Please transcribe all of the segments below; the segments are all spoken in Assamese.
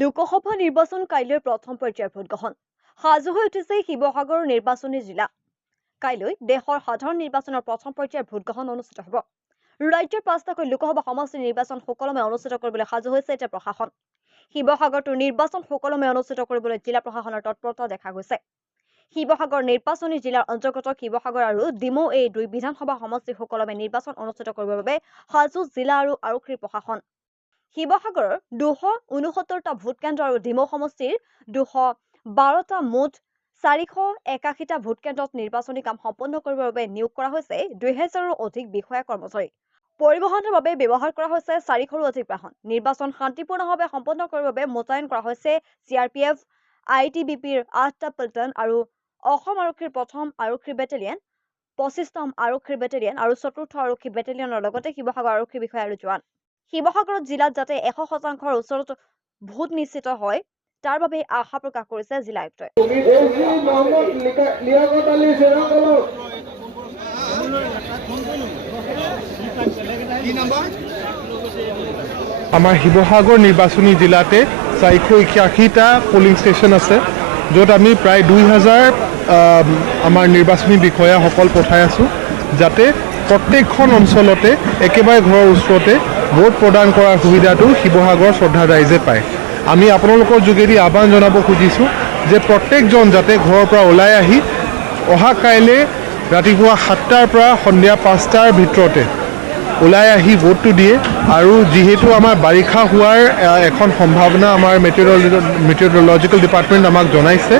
লোকসভা নিৰ্বাচন কাইলৈ প্ৰথম পৰ্যায়ৰ ভোটগ্ৰহণ সাজু হৈ উঠিছে শিৱসাগৰ নিৰ্বাচনী জিলা। কাইলৈ দেশৰ সাধাৰণ নিৰ্বাচনৰ প্ৰথম পৰ্যায়ৰ ভোটগ্ৰহণ অনুষ্ঠিত হ'ব। ৰাজ্যৰ ৫টাকৈ লোকসভা সমষ্টি নিৰ্বাচন সুকলমে অনুষ্ঠিত কৰিবলৈ সাজু হৈছে এতিয়া প্ৰশাসন। শিৱসাগৰতো নিৰ্বাচন সুকলমে অনুষ্ঠিত কৰিবলৈ জিলা প্ৰশাসনৰ তৎপৰতা দেখা গৈছে। শিৱসাগৰ নিৰ্বাচনী জিলাৰ অন্তৰ্গত শিৱসাগৰ আৰু ডিমৌ এই দুই বিধানসভা সমষ্টি সুকলমে নিৰ্বাচন অনুষ্ঠিত কৰিবৰ বাবে সাজু জিলা আৰু আৰক্ষীৰ প্ৰশাসন। শিৱসাগৰৰ ২৬৯টা ভোটকেন্দ্ৰ আৰু ডিমৌ সমষ্টিৰ ২১২টা মুঠ ৪৮১টা ভোটকেন্দ্ৰত নিৰ্বাচনী কাম সম্পন্ন কৰিবৰ বাবে নিয়োগ কৰা হৈছে ২০০০ৰো অধিক বিষয়া কৰ্মচাৰী। পৰিবহণৰ বাবে ব্যৱহাৰ কৰা হৈছে ৪০০ৰো অধিক বাহন। নিৰ্বাচন শান্তিপূৰ্ণভাৱে সম্পন্ন কৰিবৰ বাবে মোতায়েন কৰা হৈছে CRPF, ITBPৰ ৮টা প্লাটুন আৰু অসম আৰক্ষীৰ ১ম আৰক্ষী বেটেলিয়ন, ২৫তম আৰক্ষী বেটেলিয়ন আৰু ৪ৰ্থ আৰক্ষী বেটেলিয়নৰ লগতে শিৱসাগৰ আৰক্ষী বিষয়া আৰু জোৱান। শিৱসাগৰ জিলাত যাতে ১০০%ৰ ওচৰত ভোট নিশ্চিত হয় তাৰ বাবে আশা প্ৰকাশ কৰিছে জিলা আয়ুক্তই। আমাৰ শিৱসাগৰ নিৰ্বাচনী জিলাতে ৪৮১টা পলিং ষ্টেচন আছে, য'ত আমি প্ৰায় ২০০০ আমাৰ নিৰ্বাচনী বিষয়াসকল পঠাই আছোঁ, যাতে প্ৰত্যেকখন অঞ্চলতে একেবাৰে ঘৰৰ ওচৰতে ভোট প্ৰদান কৰাৰ সুবিধাটো শিৱসাগৰ শ্ৰদ্ধা ৰাইজে পায়। আমি আপোনালোকৰ যোগেদি আহ্বান জনাব খুজিছোঁ যে প্ৰত্যেকজন যাতে ঘৰৰ পৰা ওলাই আহি অহা কাইলৈ ৰাতিপুৱা ৭টাৰ পৰা সন্ধিয়া ৫টাৰ ভিতৰতে ওলাই আহি ভোটটো দিয়ে। আৰু যিহেতু আমাৰ বাৰিষা হোৱাৰ এখন সম্ভাৱনা আমাৰ মেটেৰিয়লজিকেল ডিপাৰ্টমেণ্ট আমাক জনাইছে,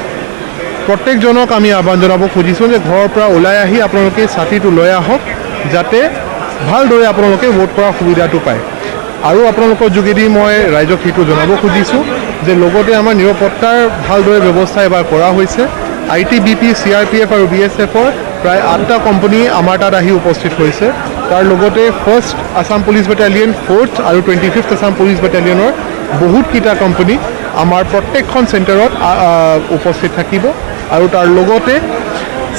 প্ৰত্যেকজনক আমি আহ্বান জনাব খুজিছোঁ যে ঘৰৰ পৰা ওলাই আহি আপোনালোকে ছাতিটো লৈ আহক, যাতে ভালদৰে আপোনালোকে ভোট কৰাৰ সুবিধাটো পায়। আৰু আপোনালোকৰ যোগেদি মই ৰাইজক সেইটো জনাব খুজিছোঁ যে লগতে আমাৰ নিৰাপত্তাৰ ভালদৰে ব্যৱস্থা এবাৰ কৰা হৈছে। ITBP, CRPF আৰু BSFৰ প্ৰায় ৮টা কোম্পানী আমাৰ তাত আহি উপস্থিত হৈছে। তাৰ লগতে 1st Assam police battalion, 4th আৰু 25th আছাম পুলিচ বেটেলিয়নৰ বহুতকেইটা কোম্পানী আমাৰ প্ৰত্যেকখন চেণ্টাৰত উপস্থিত থাকিব। আৰু তাৰ লগতে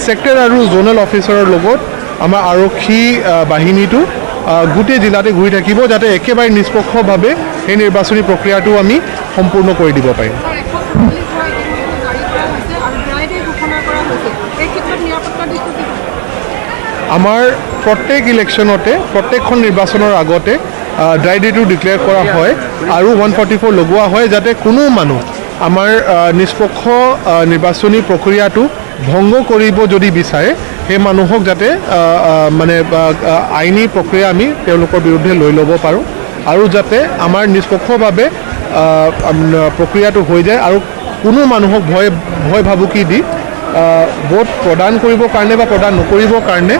ছেক্টৰ আৰু জোনেল অফিচাৰৰ লগত আমাৰ আৰক্ষী বাহিনীটো গোটেই জিলাতে ঘূৰি থাকিব, যাতে একেবাৰে নিষ্পক্ষভাৱে সেই নিৰ্বাচনী প্ৰক্ৰিয়াটো আমি সম্পূৰ্ণ কৰি দিব পাৰিম। আমাৰ প্ৰত্যেক ইলেকশ্যনতে প্ৰত্যেকখন নিৰ্বাচনৰ আগতে ড্ৰাই ডেটো ডিক্লেয়াৰ কৰা হয় আৰু 144 লগোৱা হয়, যাতে কোনো মানুহ আমাৰ নিষ্পক্ষ নিৰ্বাচনী প্ৰক্ৰিয়াটো ভংগ কৰিব যদি বিচাৰে সেই মানুহক যাতে আইনী প্ৰক্ৰিয়া আমি তেওঁলোকৰ বিৰুদ্ধে লৈ ল'ব পাৰোঁ, আৰু যাতে আমাৰ নিষ্পক্ষভাৱে প্ৰক্ৰিয়াটো হৈ যায় আৰু কোনো মানুহক ভয় ভাবুকি দি ভোট প্ৰদান কৰিবৰ কাৰণে বা প্ৰদান নকৰিবৰ কাৰণে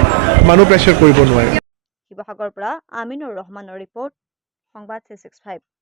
মানুহ প্ৰেছাৰ কৰিব নোৱাৰে। শিৱসাগৰৰ পৰা আমিনুৰ ৰহমানৰ ৰিপৰ্ট, সংবাদ 365।